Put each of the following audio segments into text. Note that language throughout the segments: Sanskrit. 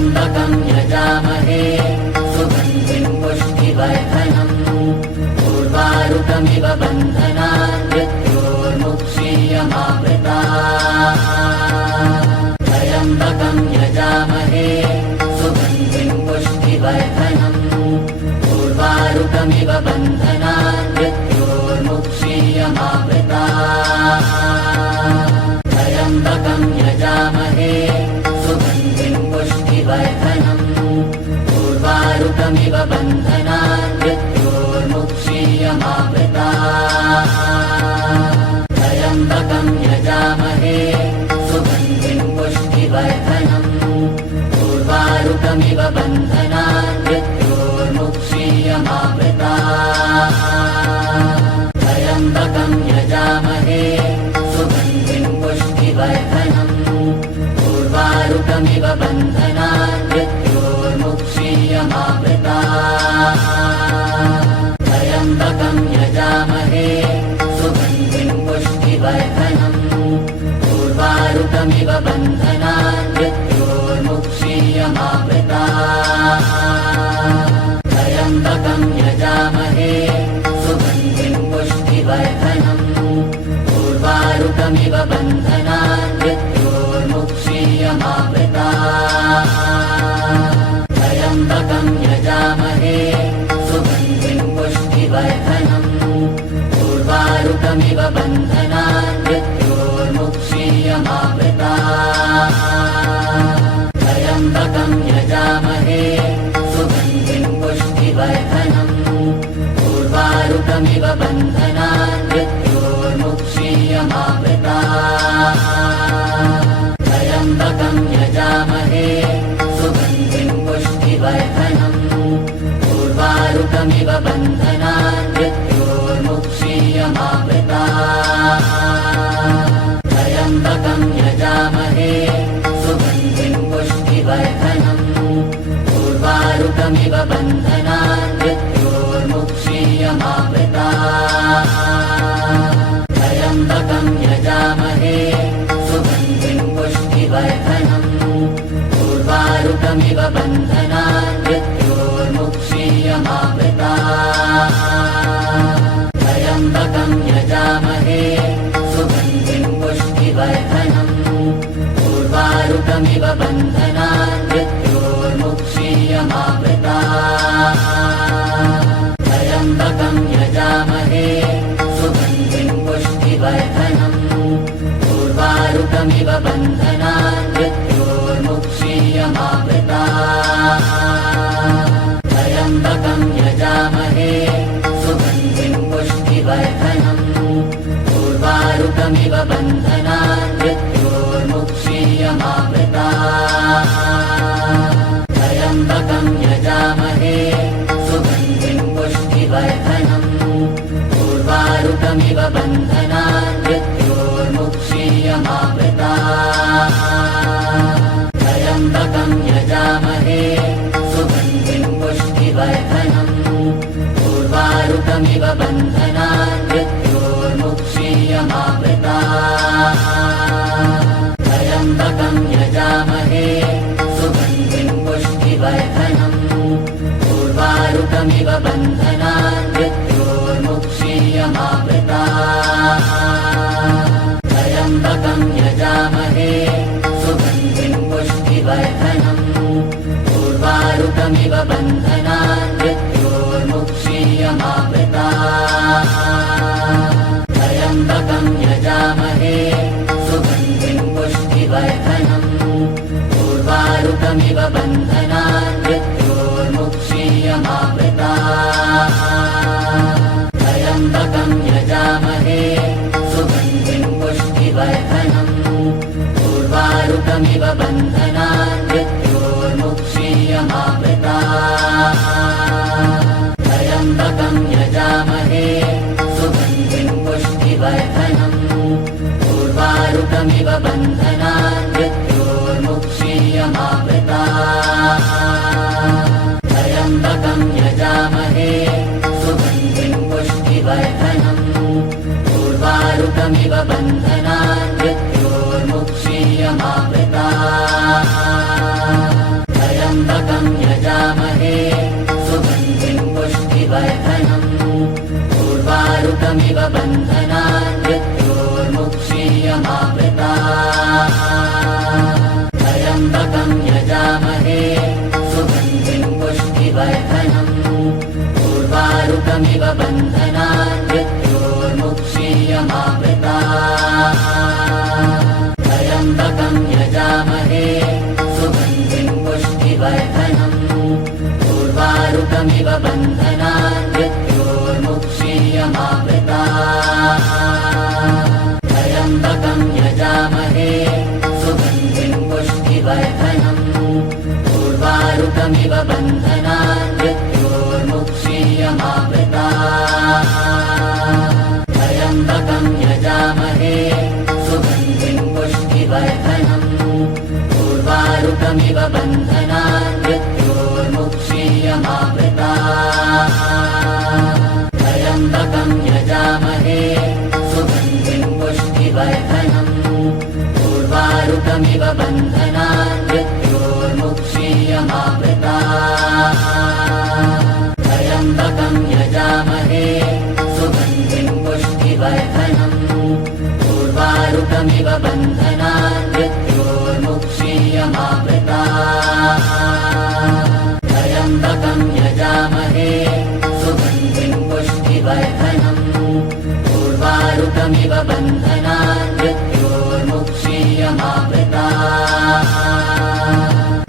त्र्यम्बकं यजामहे सुगन्धिं पुष्टिवर्धनम् उर्वारुकमिव बन्धनान् मृत्योर्मुक्षीयमामृतात् त्र्यम्बकं यजामहे सुगन्धिं पुष्टिवर्धनम् उर्वारुकमिव बन्धनान् मृत्योर्मुक्षीयमामृतात् त्र्यम्बकं यजामहे सुगन्धिं पुष्टिवर्धनम् उर्वारुकमिव बन्धनान् मृत्योर्मुक्षीयमामृतात् त्र्यम्बकं यजामहे सुगन्धिं पुष्टिवर्धनम् उर्वारुकमिव बन्धनान् मृत्योर्मुक्षीयमामृतात् त्र्यम्बकं यजामहे सुगन्धिं पुष्टिवर्धनम् उर्वारुकमिव बन्धनान् मृत्योर्मुक्षीयमामृतात् त्र्यम्बकं यजामहे सुगन्धिं पुष्टिवर्धनम् उर्वारुकमिव बन्धनान् मृत्योर्मुक्षीयमामृतात् त्र्यम्बकं यजामहे सुगन्धिं पुष्टिवर्धनम् उर्वारुकमिव बन्धनान् मृत्योर्मुक्षीयमामृतात् त्र्यम्बकं यजामहे सुगन्धिं पुष्टिवर्धनम् उर्वारुकमिव बन्धनान् मृत्योर्मुक्षीयमामृतात् त्र्यम्बकं यजामहे सुगन्धिं पुष्टिवर्धनम् उर्वारुकमिव बन्धनान् मृत्योर्मुक्षीयमामृतात् त्र्यम्बकं यजामहे सुगन्धिं पुष्टिवर्धनम् उर्वारुकमिव बन्धनान् मृत्योर्मुक्षीयमामृतात् त्र्यम्बकं यजामहे सुगन्धिं पुष्टिवर्धनम् उर्वारुकमिव बन्धनान् मृत्योर्मुक्षीयमामृतात् त्र्यम्बकं यजामहे सुगन्धिं पुष्टिवर्धनम् उर्वारुकमिव बन्धनान् मृत्योर्मुक्षीयमामृतात् त्र्यम्बकं यजामहे सुगन्धिं पुष्टिवर्धनम् उर्वारुकमिव बन्धनान् मृत्योर्मुक्षीयमामृतात् त्र्यम्बकं यजामहे सुगन्धिं पुष्टिवर्धनम् उर्वारुकमिव बन्धनान् मृत्योर्मुक्षीयमामृतात् त्र्यम्बकं यजामहे सुगन्धिं पुष्टिवर्धनम् उर्वारुकमिव बन्धनान् मृत्योर्मुक्षीयमामृतात् त्र्यम्बकं यजामहे सुगन्धिं पुष्टिवर्धनम् उर्वारुकमिव बन्धनान् मृत्योर्मुक्षीयमामृतात् त्र्यम्बकं यजामहे सुगन्धिं पुष्टिवर्धनम् उर्वारुकमिव बन्धनान् मृत्योर्मुक्षीयमामृतात् त्र्यम्बकं यजामहे सुगन्धिं पुष्टिवर्धनम् उर्वारुकमिव बन्धनान् मृत्योर्मुक्षीयमामृतात् त्र्यम्बकं यजामहे सुगन्धिं पुष्टिवर्धनम् उर्वारुकमिव बन्धनान् मृत्योर्मुक्षीयमामृतात् त्र्यम्बकं यजामहे सुगन्धिं पुष्टिवर्धनम् उर्वारुकमिव बन्धनान् मृत्योर्मुक्षीयमामृतात् त्र्यम्बकं यजामहे सुगन्धिं पुष्टिवर्धनम् उर्वारुकमिव बन्धनान् मृत्योर्मुक्षीयमामृतात् त्र्यम्बकं यजामहे सुगन्धिं पुष्टिवर्धनम् उर्वारुकमिव बन्धनान् मृत्योर्मुक्षीयमामृतात् बन्धनान् मृत्योर्मुक्षीयमामृताः त्र्यम्बकं यजामहे सुगन्धिं पुष्टिवर्धनम् उर्वारुकमिव बन्धनान् मृत्योर्मुक्षीयमामृताः त्र्यम्बकं यजामहे सुगन्धिं पुष्टिवर्धनम् उर्वारुकमिव बन्धनान् मृत्योर्मुक्षीयमामृताः त्र्यम्बकं यजामहे सुगन्धिं पुष्टिवर्धनम् उर्वारुकमिव बन्धनान् मृत्योर्मुक्षीयमामृताः त्र्यम्बकं यजामहे सुगन्धिं पुष्टिवर्धनम् उर्वारुकमिव बन्धनान् मृत्योर्मुक्षीयमामृताः त्र्यम्बकं यजामहे सुगन्धिं पुष्टिवर्धनम् उर्वारुकमिव बन्धनान् मृत्योर्मुक्षीयमामृताः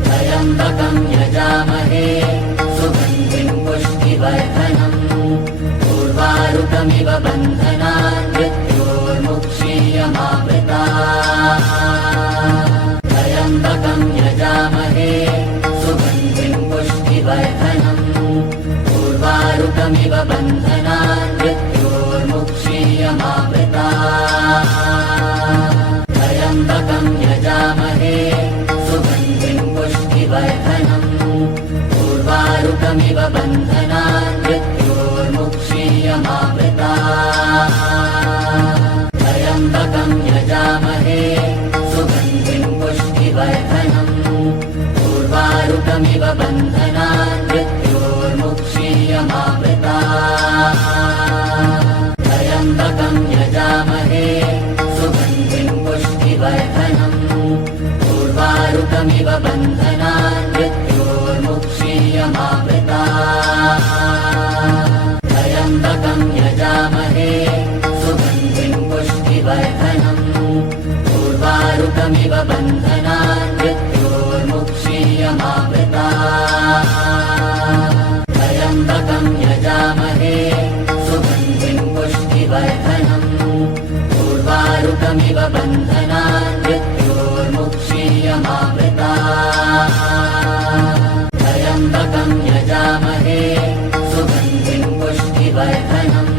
त्र्यम्बकं यजामहे सुगन्धिं पुष्टिवर्धनम् उर्वारुकमिव बन्धनान् मृत्योर्मुक्षीयमामृताः त्र्यम्बकं यजामहे सुगन्धिं पुष्टिवर्धनम् उर्वारुकमिव बन्धनान् मृत्योर्मुक्षीयमामृताः त्र्यम्बकं यजामहे सुगन्धिं पुष्टिवर्धनम् उर्वारुकमिव बन्धनान् मृत्योर्मुक्षीयमामृताः त्र्यम्बकं यजामहे सुगन्धिं पुष्टिवर्धनम् उर्वारुकमिव बन्धनान् मृत्योर्मुक्षीयमामृताः त्र्यम्बकं यजामहे सुगन्धिं पुष्टिवर्धनम् उर्वारुकमिव बन्धनान् मृत्योर्मुक्षीयमामृताः त्र्यम्बकं यजामहे सुगन्धिं पुष्टिवर्धनम् उर्वारुकमिव बन्धनान् मृत्योर्मुक्षीयमामृताः त्र्यम्बकं यजामहे सुगन्धिं पुष्टिवर्धनम् उर्वारुकमिव बन्धनान् मृत्योर्मुक्षीयमामृताः त्र्यम्बकं यजामहे सुगन्धिं पुष्टिवर्धनम्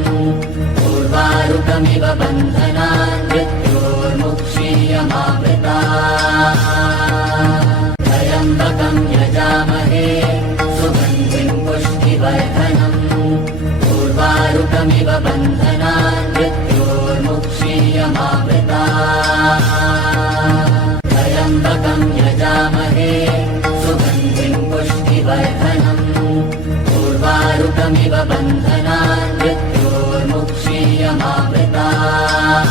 उर्वारुकमिव बन्धनान् मृत्योर्मुक्षीयमामृताः त्र्यम्बकं यजामहे सुगन्धिं पुष्टिवर्धनम् उर्वारुकमिव बन्धनान् मृत्योर्मुक्षीयमामृताः त्र्यम्बकं यजामहे सुगन्धिं पुष्टिवर्धनम् उर्वारुकमिव बन्धनान् मृत्योर्मुक्षीयमामृताः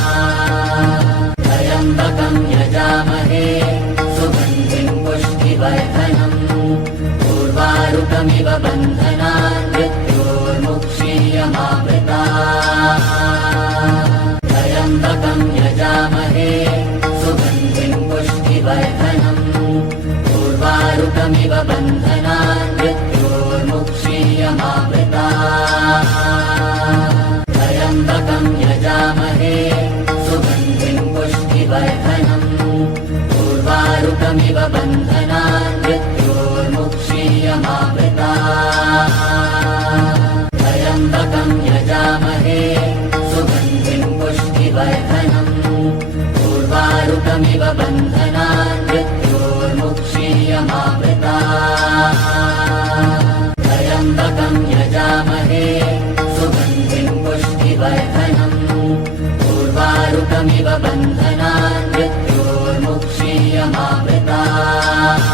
त्र्यम्बकं यजामहे सुगन्धिं पुष्टिवर्धनम् उर्वारुकमिव बन्धनान् मृत्योर्मुक्षीयमामृताः त्र्यम्बकं यजामहे सुगन्धिं पुष्टिवर्धनम् उर्वारुकमिव बन्धनान् मृत्योर्मुक्षीयमामृताः त्र्यम्बकं यजामहे सुगन्धिं पुष्टिवर्धनम् उर्वारुकमिव बन्धनान् मृत्योर्मुक्षीयमामृताः त्र्यम्बकं यजामहे सुगन्धिं पुष्टिवर्धनम् उर्वारुकमिव बन्धनान् मृत्योर्मुक्षीयमामृताः त्र्यम्बकं यजामहे सुगन्धिं पुष्टिवर्धनम् उर्वारुकमिव बन्धनान् मृत्योर्मुक्षीयमामृताः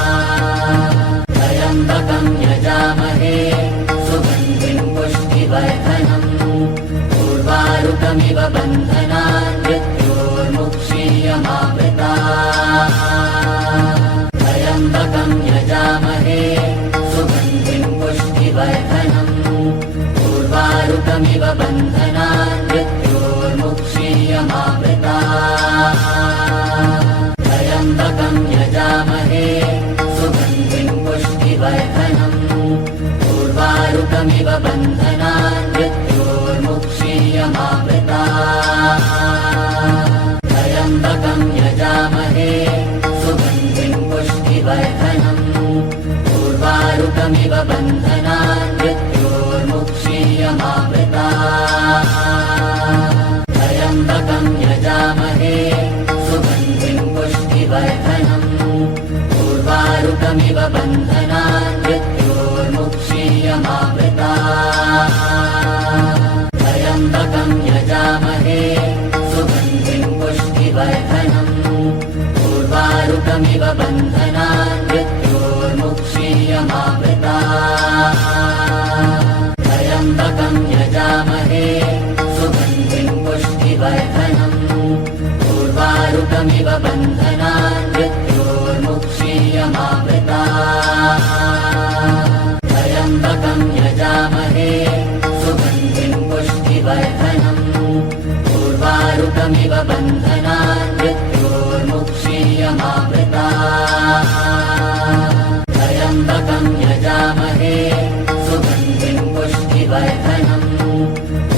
त्र्यम्बकं यजामहे सुगन्धिं पुष्टिवर्धनम् उर्वारुकमिव बन्धनान् मृत्योर्मुक्षीयमामृताः त्र्यम्बकं यजामहे सुगन्धिं पुष्टिवर्धनम् उर्वारुकमिव बन्धनान् मृत्योर्मुक्षीयमामृताः त्र्यम्बकं यजामहे सुगन्धिं पुष्टिवर्धनम् उर्वारुकमिव उर्वारुकमिव बन्धनान् मृत्योर्मुक्षीयमामृताः त्र्यम्बकं यजामहे सुगन्धिं पुष्टिवर्धनम् उर्वारुकमिव बन्धनान् मृत्योर्मुक्षीयमामृताः त्र्यम्बकं यजामहे सुगन्धिं पुष्टिवर्धनम् उर्वारुकमिव बन्धनान् मृत्योर्मुक्षीयमामृताः त्र्यम्बकं यजामहे सुगन्धिं पुष्टिवर्धनम् उर्वारुकमिव बन्धनान् मृत्योर्मुक्षीयमामृताः त्र्यम्बकं यजामहे सुगन्धिं पुष्टिवर्धनम् उर्वारुकमिव बन्धनान् मृत्योर्मुक्षीयमामृताः त्र्यम्बकं यजामहे सुगन्धिं पुष्टिवर्धनम् उर्वारुकमिव बन्धनान् मृत्योर्मुक्षीयमामृताः त्र्यम्बकं यजामहे सुगन्धिं पुष्टिवर्धनम्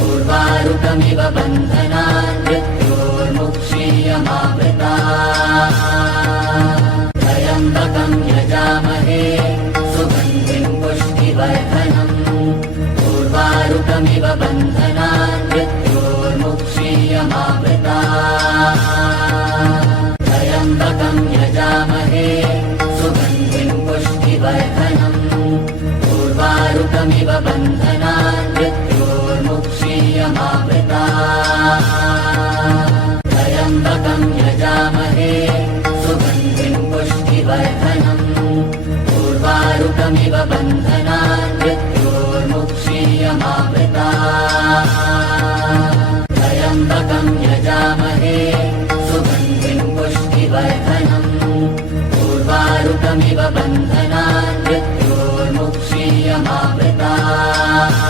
उर्वारुकमिव बन्धनान् मृत्योर्मुक्षीयमामृताः त्र्यम्बकं यजामहे सुगन्धिं पुष्टिवर्धनम् उर्वारुकमिव बन्धनान् मृत्योर्मुक्षीयमामृताः त्र्यम्बकं यजामहे सुगन्धिं पुष्टिवर्धनम् उर्वारुकमिव बन्धनान् मृत्योर्मुक्षीयमामृताः त्र्यम्बकं यजामहे सुगन्धिं पुष्टिवर्धनम् उर्वारुकमिव बन्धनान् मृत्योर्मुक्षीयमामृताः त्र्यम्बकं यजामहे सुगन्धिं पुष्टिवर्धनम् उर्वारुकमिव बन्धनान् मृत्योर्मुक्षीयमामृताः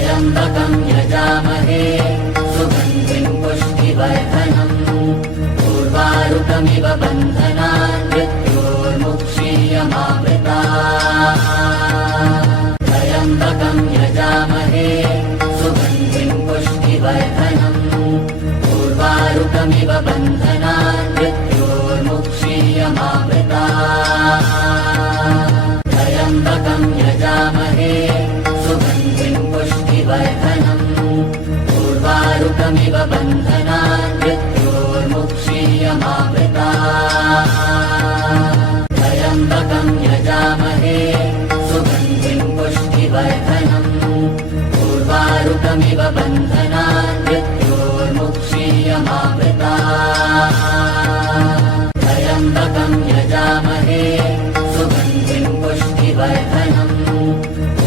त्र्यम्बकं यजामहे सुगन्धिं पुष्टिवर्धनम् उर्वारुकमिव बन्धनान् मृत्योर्मुक्षीयमामृताः त्र्यम्बकं यजामहे सुगन्धिं पुष्टिवर्धनम् उर्वारुकमिव बन्धनान् मृत्योर्मुक्षीयमामृताः त्र्यम्बकं यजामहे सुगन्धिं पुष्टिवर्धनम् उर्वारुकमिव बन्धनान् मृत्योर्मुक्षीयमामृताः त्र्यम्बकं यजामहे सुगन्धिं पुष्टिवर्धनम् उर्वारुकमिव बन्धनान् मृत्योर्मुक्षीयमामृताः त्र्यम्बकं यजामहे सुगन्धिं पुष्टिवर्धनम्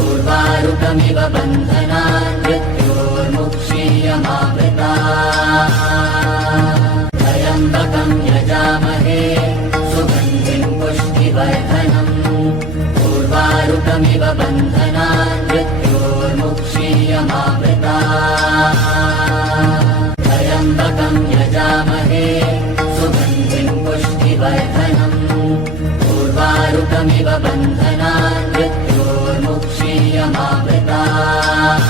उर्वारुकमिव बन्धनान् मृत्योर्मुक्षीयमामृताः त्र्यम्बकं यजामहे सुगन्धिं पुष्टिवर्धनम् उर्वारुकमिव बन्धनान् मृत्योर्मुक्षीयमामृताः त्र्यम्बकं यजामहे सुगन्धिं पुष्टिवर्धनम् उर्वारुकमिव बन्धनान् मृत्योर्मुक्षीयमामृताः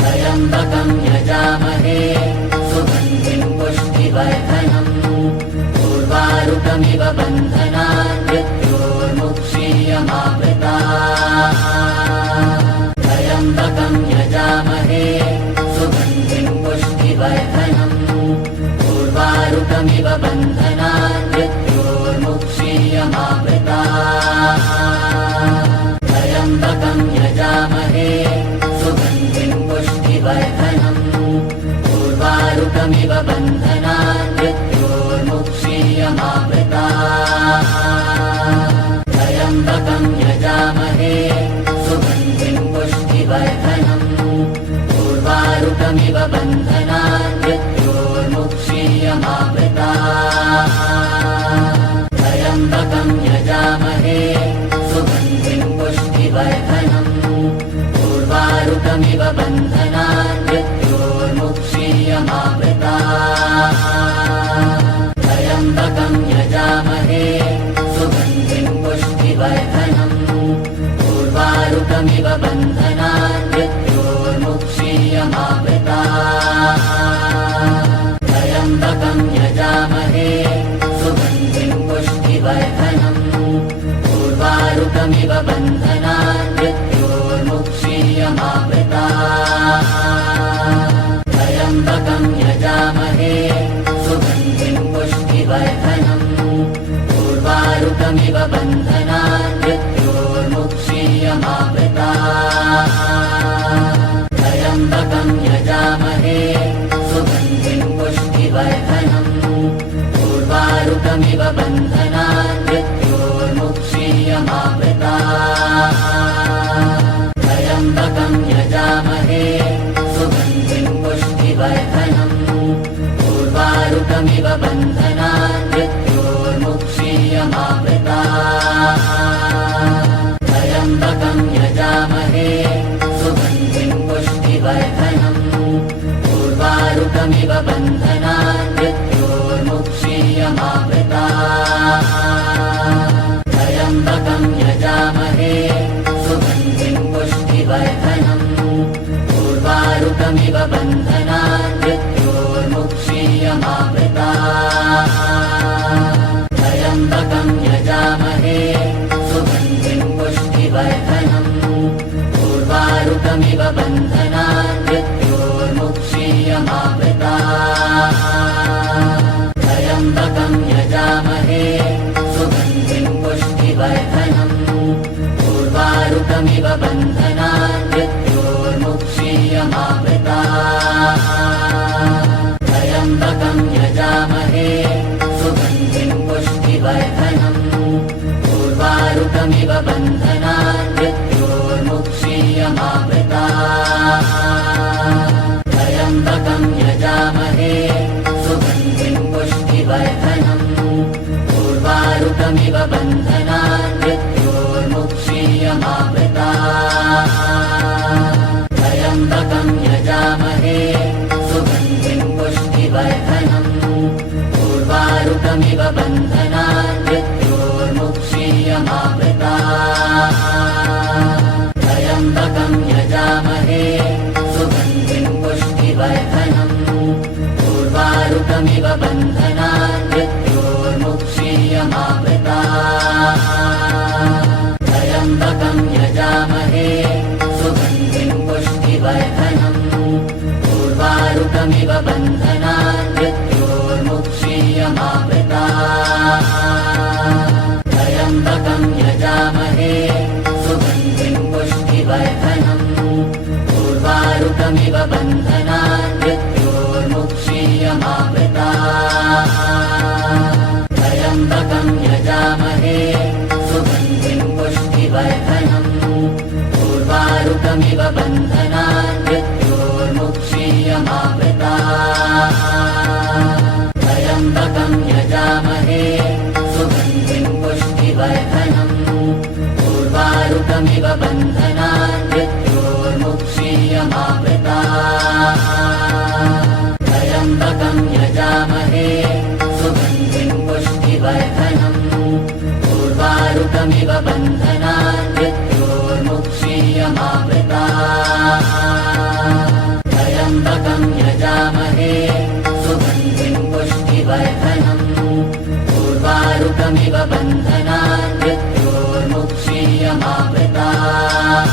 त्र्यम्बकं यजामहे सुगन्धिं पुष्टिवर्धनम् उर्वारुकमिव बन्धनान् मृत्योर्मुक्षीयमामृताः त्र्यम्बकं यजामहे सुगन्धिं पुष्टिवर्धनम् उर्वारुकमिव बन्धनान् मृत्योर्मुक्षीयमामृताः त्र्यम्बकं यजामहे सुगन्धिं पुष्टिवर्धनम् उर्वारुकमिव बन्धनान् मृत्योर्मुक्षीयमामृताः त्र्यम्बकं यजामहे सुगन्धिं पुष्टिवर्धनम् उर्वारुकमिव बन्धनान् मृत्योर्मुक्षीयमामृताः त्र्यम्बकं यजामहे सुगन्धिं पुष्टिवर्धनम् उर्वारुकमिव बन्धनान् मृत्योर्मुक्षीयमामृताः त्र्यम्बकं यजामहे सुगन्धिं पुष्टिवर्धनम् उर्वारुकमिव बन्धनान् मृत्योर्मुक्षीयमामृताः त्र्यम्बकं यजामहे सुगन्धिं पुष्टिवर्धनम् उर्वारुकमिव बन्धनान् मृत्योर्मुक्षीयमामृताः त्र्यम्बकं यजामहे सुगन्धिं पुष्टिवर्धनम् उर्वारुकमिव बन्धनान् मृत्योर्मुक्षीयमामृताः त्र्यम्बकं यजामहे सुगन्धिं पुष्टिवर्धनम् उर्वारुकमिव बन्धनान् मृत्योर्मुक्षीयमामृताः त्र्यम्बकं यजामहे सुगन्धिं पुष्टिवर्धनम् उर्वारुकमिव बन्धनान् मृत्योर्मुक्षीयमामृताः त्र्यम्बकं यजामहे सुगन्धिं पुष्टिवर्धनम् उर्वारुकमिव बन्धनान् मृत्योर्मुक्षीयमामृताः त्र्यम्बकं यजामहे सुगन्धिं पुष्टिवर्धनम् उर्वारुकमिव बन्धनान् मृत्योर्मुक्षीयमामृताः त्र्यम्बकं यजामहे सुगन्धिं पुष्टिवर्धनम् उर्वारुकमिव बन्धनान् मृत्योर्मुक्षीयमामृताः त्र्यम्बकं यजामहे सुगन्धिं पुष्टिवर्धनम् उर्वारुकमिव बन्धनान् मृत्योर्मुक्षीयमामृताः त्र्यम्बकं यजामहे सुगन्धिं पुष्टिवर्धनम् उर्वारुकमिव बन्धनान् मृत्योर्मुक्षीयमामृताः त्र्यम्बकं यजामहे सुगन्धिं पुष्टिवर्धनम् उर्वारुकमिव बन्धनान् मृत्योर्मुक्षीयमामृताः त्र्यम्बकं यजामहे सुगन्धिं पुष्टिवर्धनम् उर्वारुकमिव बन्धनान् मृत्योर्मुक्षीयमामृताः त्र्यम्बकं यजामहे सुगन्धिं पुष्टिवर्धनम् उर्वारुकमिव बन्धनान् मृत्योर्मुक्षीयमामृताः त्र्यम्बकं यजामहे सुगन्धिं पुष्टिवर्धनम् उर्वारुकमिव बन्धनान् मृत्योर्मुक्षीयमामृताः त्र्यम्बकं यजामहे सुगन्धिं पुष्टिवर्धनम् उर्वारुकमिव बन्धनान् मृत्योर्मुक्षीयमामृताः त्र्यम्बकं यजामहे सुगन्धिं पुष्टिवर्धनम् उर्वारुकमिव बन्धनान् मृत्योर्मुक्षीयमामृताः त्र्यम्बकं यजामहे सुगन्धिं पुष्टिवर्धनम् उर्वारुकमिव बन्धनान् मृत्योर्मुक्षीयमामृताः त्र्यम्बकं यजामहे सुगन्धिं पुष्टिवर्धनम् उर्वारुकमिव बन्धनान् मृत्योर्मुक्षीयमामृताः त्र्यम्बकं यजामहे सुगन्धिं पुष्टिवर्धनम् उर्वारुकमिव बन्धनान् मृत्योर्मुक्षीयमामृताः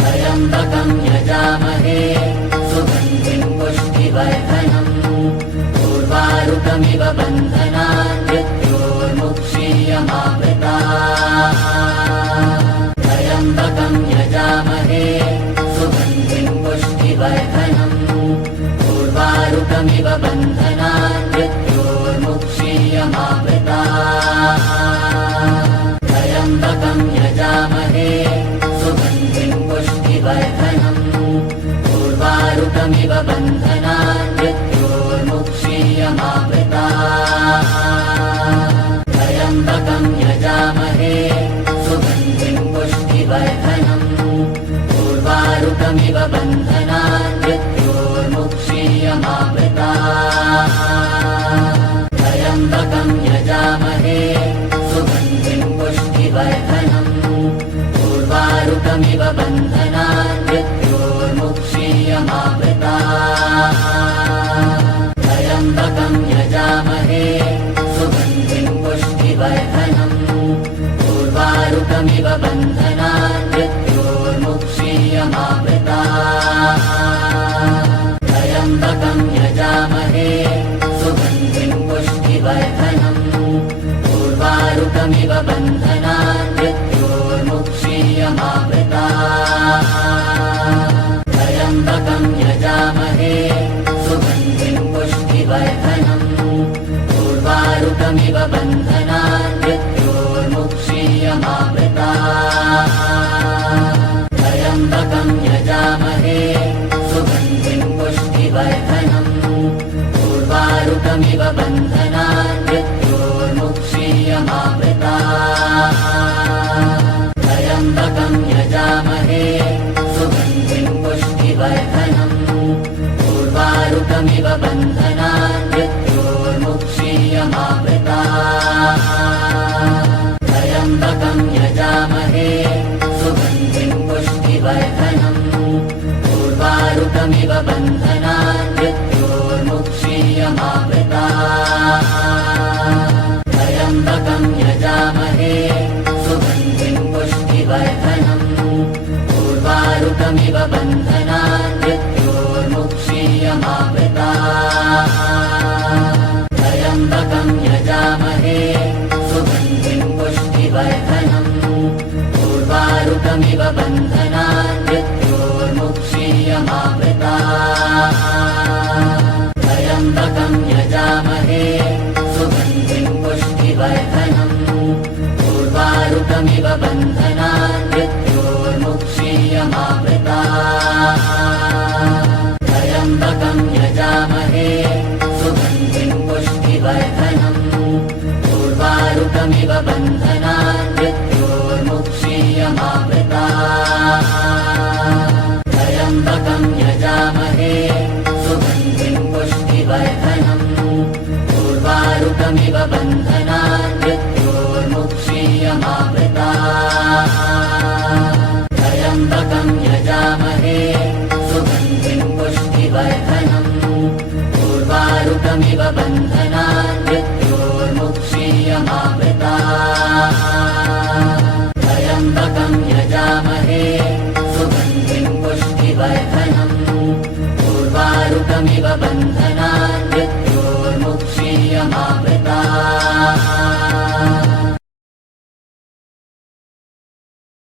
त्र्यम्बकं यजामहे सुगन्धिं पुष्टिवर्धनम् उर्वारुकमिव बन्धनान् मृत्योर्मुक्षीयमामृताः त्र्यम्बकं यजामहे सुगन्धिं पुष्टिवर्धनम् उर्वारुकमिव बन्धनान् मृत्योर्मुक्षीयमामृताः त्र्यम्बकं यजामहे सुगन्धिं पुष्टिवर्धनम् उर्वारुकमिव बन्धनान् मृत्योर्मुक्षीयमामृताः त्र्यम्बकं यजामहे सुगन्धिं पुष्टिवर्धनम् उर्वारुकमिव बन्धनान् मृत्योर्मुक्षीयमामृताः त्र्यम्बकं यजामहे सुगन्धिं पुष्टिवर्धनम् उर्वारुकमिव उर्वारुकमिव बन्धनान् मृत्योर्मुक्षीयमामृताः त्र्यम्बकं यजामहे सुगन्धिं पुष्टिवर्धनम् उर्वारुकमिव बन्धनान् मृत्योर्मुक्षीयमामृताः त्र्यम्बकं यजामहे सुगन्धिं पुष्टिवर्धनम् उर्वारुकमिव बन्धनान् मृत्योर्मुक्षीयमामृताः त्र्यम्बकं यजामहे सुगन्धिं पुष्टिवर्धनम् उर्वारुकमिव बन्धनान् मृत्योर्मुक्षीयमामृताः त्र्यम्बकं यजामहे सुगन्धिं पुष्टिवर्धनम् उर्वारुकमिव बन्धनान् मृत्योर्मुक्षीयमामृताः त्र्यम्बकं यजामहे सुगन्धिं पुष्टिवर्धनम् उर्वारुकमिव बन्धनान् मृत्योर्मुक्षीयमामृताः त्र्यम्बकं यजामहे सुगन्धिं पुष्टिवर्धनम् उर्वारुकमिव बन्धनान् मृत्योर्मुक्षीयमामृताः त्र्यम्बकं यजामहे सुगन्धिं पुष्टिवर्धनम् उर्वारुकमिव बन्धनान् मृत्योर्मुक्षीयमामृताः त्र्यम्बकं यजामहे सुगन्धिं पुष्टिवर्धनम् उर्वारुकमिव बन्धनान् मृत्योर्मुक्षीयमामृताः त्र्यम्बकं यजामहे सुगन्धिं पुष्टिवर्धनम् उर्वारुकमिव बन्धनान् मृत्योर्मुक्षीयमामृताः त्र्यम्बकं यजामहे सुगन्धिं पुष्टिवर्धनम् उर्वारुकमिव बन्धनान् मृत्योर्मुक्षीयमामृताः त्र्यम्बकं यजामहे सुगन्धिं पुष्टिवर्धनम् उर्वारुकमिव बन्धनान्